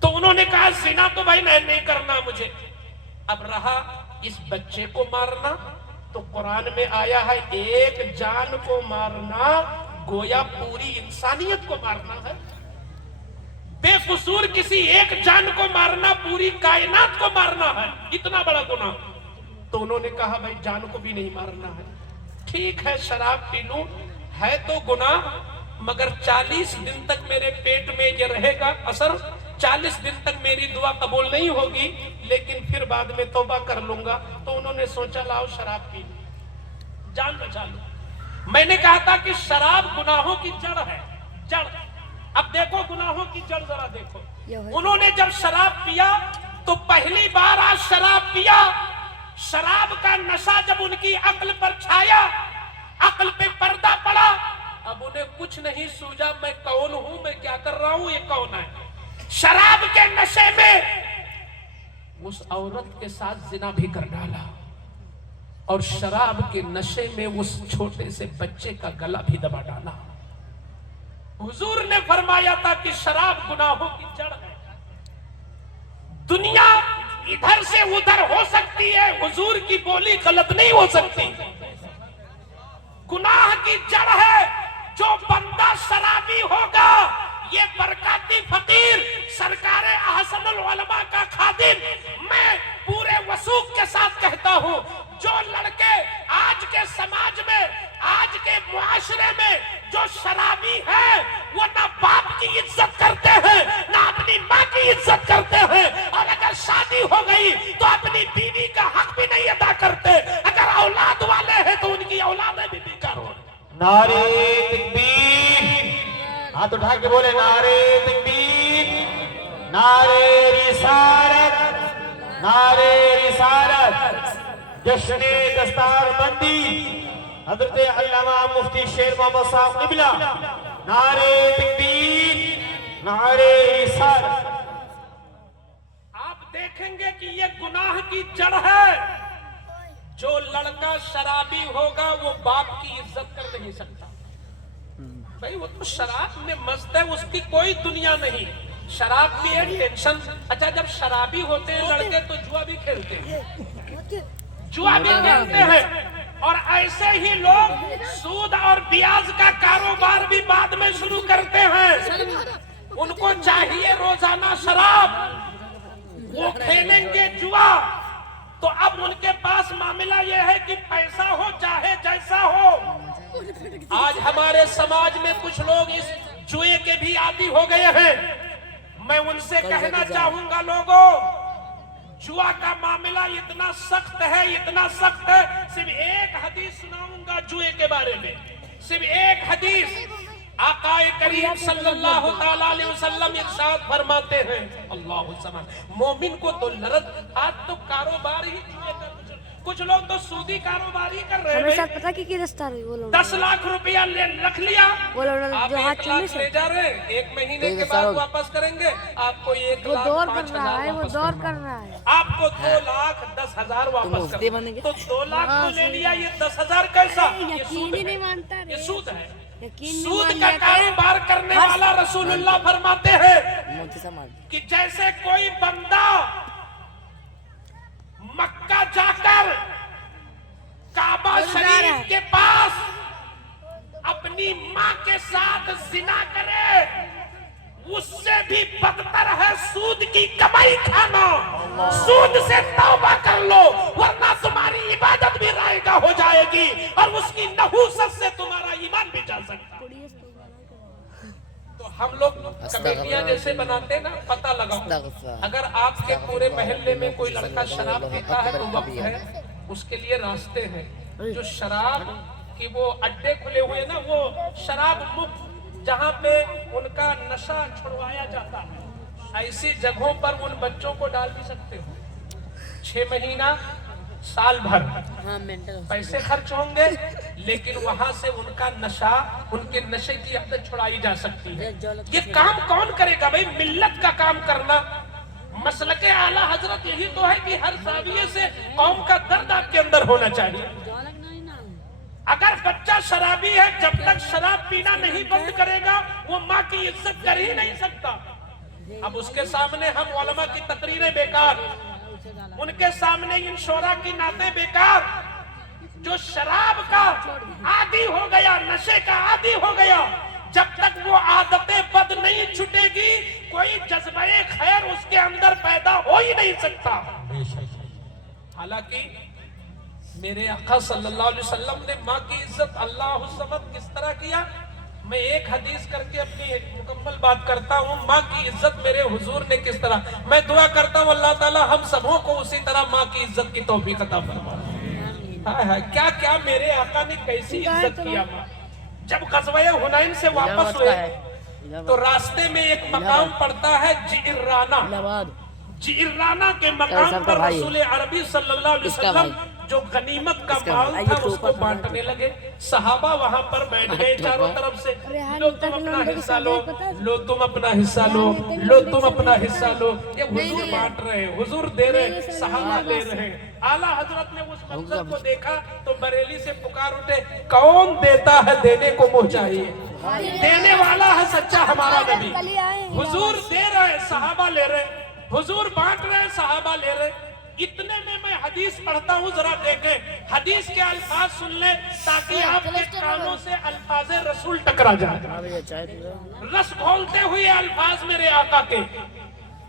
तो उन्होंने कहा जिना तो भाई नहीं करना मुझे। अब रहा इस बच्चे को मारना, तो कुरान में आया है एक जान को मारना गोया पूरी इंसानियत को मारना है। बेकसूर किसी एक जान को मारना पूरी कायनात को मारना है, इतना बड़ा गुनाह। तो उन्होंने कहा भाई जान को भी नहीं मारना है, ठीक है शराब पी लूं, है तो गुनाह, मगर 40 दिन तक मेरे पेट में ये रहेगा असर, 40 दिन तक मेरी दुआ कबूल नहीं होगी, लेकिन फिर बाद में तौबा कर लूंगा। तो उन्होंने सोचा लाओ शराब पी लो, जान बचा लो। मैंने कहा था कि शराब गुनाहों की जड़ है, जड़। अब देखो गुनाहों की जड़ जरा देखो। उन्होंने जब शराब पिया तो पहली बार आज शराब पिया, शराब का नशा जब उनकी अक्ल पर छाया, अक्ल पे पर्दा पड़ा, अब उन्हें कुछ नहीं सूझा मैं कौन हूं, मैं क्या कर रहा हूं, ये कौन है। शराब के नशे में उस औरत के साथ जिना भी कर डाला और शराब के नशे में उस छोटे से बच्चे का गला भी दबा डाला। हुजूर ने फरमाया था कि शराब गुनाहों की जड़ है। दुनिया इधर से उधर हो सकती है, हुजूर की बोली गलत नहीं हो सकती। गुनाह की जड़ है। जो बंदा शराबी होगा, ये बरकाती फकीर सरकारे अहसनुल उलमा का खादिम, मैं पूरे वसूख के साथ कहता हूं, जो लड़के आज के समाज में, आज के मुआशरे में जो शराबी है, वो ना बाप की इज्जत करते हैं, ना अपनी माँ की इज्जत करते हैं, और अगर शादी हो गई तो अपनी बीवी का हक भी नहीं अदा करते। अगर औलाद वाले हैं तो उनकी औलादें भी बेकार हो। नारे तकबीर, हाथ उठा के बोले नारे तकबीर, नारे रिसालत, नारे रिसालत। जश्ने दस्तारबंदी हजरत अल्लामा मुफ्ती शेर मोहम्मद साहब क़िबला, नारे तकबीर, नारे रिसालत। आप देखेंगे कि ये गुनाह की जड़ है। जो लड़का शराबी होगा वो बाप की इज्जत कर नहीं सकता। भाई वो तो शराब में मस्त है, उसकी कोई दुनिया नहीं। शराब पिए टेंशन। अच्छा, जब शराबी होते हैं लड़के तो जुआ भी खेलते हैं, जुआ भी खेलते हैं, और ऐसे ही लोग सूद और ब्याज का कारोबार भी बाद में शुरू करते हैं। उनको चाहिए रोजाना शराब, वो खेलेंगे जुआ। तो अब उनके पास मामला ये है कि पैसा हो चाहे जैसा हो। आज हमारे समाज में कुछ लोग इस जुए के भी आदी हो गए हैं। मैं उनसे कहना चाहूंगा, लोगों, जुआ का मामला इतना सख्त है, इतना सख्त है। सिर्फ एक हदीस सुनाऊंगा जुए के बारे में, सिर्फ एक हदीस। आकाए करीम सल्लल्लाहु ताला अलैहि वसल्लम इरशाद फरमाते हैं, अल्लाहु समद, मोमिन को तो लरत, आज तो कारोबार ही जुए का, कुछ लोग तो सूदी कारोबार ही कर रहे हमें हैं। साथ पता की रास्ता रही वो लोग 10 लाख रुपया रख लिया, वो लोग आप जो 1 हाथ लाख चुम्मी से ले जा रहे हैं, 1 महीने के बाद वापस करेंगे, आपको 1 वो लाख दौर कर 5 रहा हजार है, वो वापस दौर करना। कर रहा है। आपको 2 लाख 10 हजार वापस मुफ्ती करना। बनेंगे। तो 2 लाख तो ले लिया, ये 10 हजार कैसा? ये यकीन सूद ही है, नहीं मानता ये रे। सूद है। यकीन नहीं सूद मान का लेते। कारोबार करने वाला रसूलुल्लाह फरमाते हैं मोती सा मार कि जैसे कोई बंदा मक्का जाकर काबा शरीफ के पास अपनी माँ के साथ जिना करे, उससे भी बदतर है सूद की कमाई खाना। सूद से तौबा कर लो, वरना तुम्हारी इबादत भी रायगा हो जाएगी और उसकी नहूसत से तुम्हारा ईमान भी जा सकता है। तो हम लोग कमेटियां जैसे बनाते हैं ना, पता लगाओ, अगर आपके पूरे मोहल्ले में कोई लड़का शराब पीता है तो वक्त है, उसके लिए रास्ते हैं। जो शराब की वो अड्डे खुले हुए ना, वो शराब मुक्त, जहाँ पे उनका नशा छुड़वाया जाता है, ऐसी जगहों पर उन बच्चों को डाल भी सकते हो। 6 महीना, साल भर हाँ मेंटल पैसे खर्च होंगे, लेकिन वहां से उनका नशा, उनके नशे की आदत छुड़ाई जा सकती है। ये काम कौन करेगा भाई? मिल्लत का काम करना। मसलके आला हजरत यही तो है कि हर जाविये से कौम का दर्द आपके अंदर होना चाहिए। अगर बच्चा शराबी है, जब तक शराब पीना नहीं बंद करेगा, वो माँ की इज्जत कर ही नहीं सकता। अब उसके सामने हम उलमा की तकरीरें बेकार, उनके सामने इन शोरा की नाते बेकार। जो शराब का आदी हो गया, नशे का आदी हो गया, जब तक वो आदतें बद नहीं छूटेगी, कोई जज्बे खैर उसके अंदर पैदा हो ही नहीं सकता। हालांकि मेरे आका सल्लल्लाहु अलैहि वसल्लम ने माँ की इज्जत अल्लाहु समद किस तरह किया, मैं एक हदीस करके अपनी मुकम्मल बात करता हूँ। माँ की इज्जत मेरे हुजूर ने किस तरह, मैं दुआ करता हूँ अल्लाह ताला हम सबों को उसी तरह माँ की इज्जत की तौफीक अता फरमाए। हाय हाय, क्या क्या मेरे आका ने कैसी इज्जत किया माँ। जब ग़ज़वा हुनैन से वापस हुए तो रास्ते में एक मकाम पड़ता है जिइर्राना। जिइर्राना के मकाम पर रसूल अरबी सल्लल्लाहु अलैहि वसल्लम जो गनीमत का माल था उसको बांटने लगे। सहाबा वहां पर बैठ गए चारों तरफ से, लो तुम अपना हिस्सा लो, लो तुम अपना हिस्सा लो, लो तुम अपना हिस्सा लो। ये हुजूर बांट रहे, हुजूर दे रहे, सहाबा ले रहे। आला हजरत ने उस मंजर को देखा तो बरेली से पुकार उठे, कौन देता है देने को मुँह चाहिए, देने वाला है सच्चा हमारा नबी। हुजूर दे रहे, सहाबा ले रहे, हुजूर बांट रहे, सहाबा ले रहे। इतने में मैं हदीस पढ़ता हूँ, जरा देखें हदीस के अल्फाज सुन ले, ताकि आपके कानों से अल्फाज रसूल टकरा जाए। रस घोलते हुए अल्फाज मेरे आका के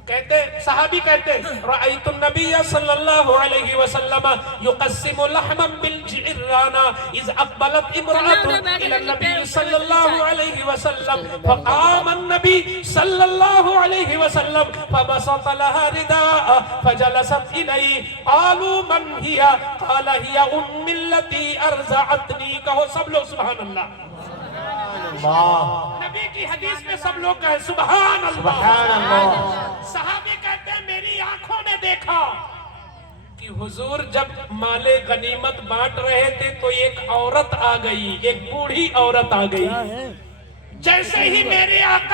कहते, सहाबी कहते, रअयतु नबिय्य सल्लल्लाहु अलैहि वसल्लम युक़स्सिमु लहमन बिल जिइर्राना इज़ अक़बलत इम्रअतुन इला नबी सल्लल्लाहु अलैहि वसल्लम फ़क़ाम नबी सल्लल्लाहु अलैहि वसल्लम फ़बसत लहा रिदाअ फ़जलसत इलैहि क़ालू मन हिया क़ाल हिया उम्मी लती अर्ज़अतनी। कहो सब लोग सुभान अल्लाह। नबी की हदीस में सब लोग कहे सुभान अल्लाह। सहाबी कहते हैं मेरी आंखों ने देखा कि हुजूर जब माले गनीमत बांट रहे थे तो एक औरत आ गई, एक बूढ़ी औरत आ गई। जैसे ही मेरे आका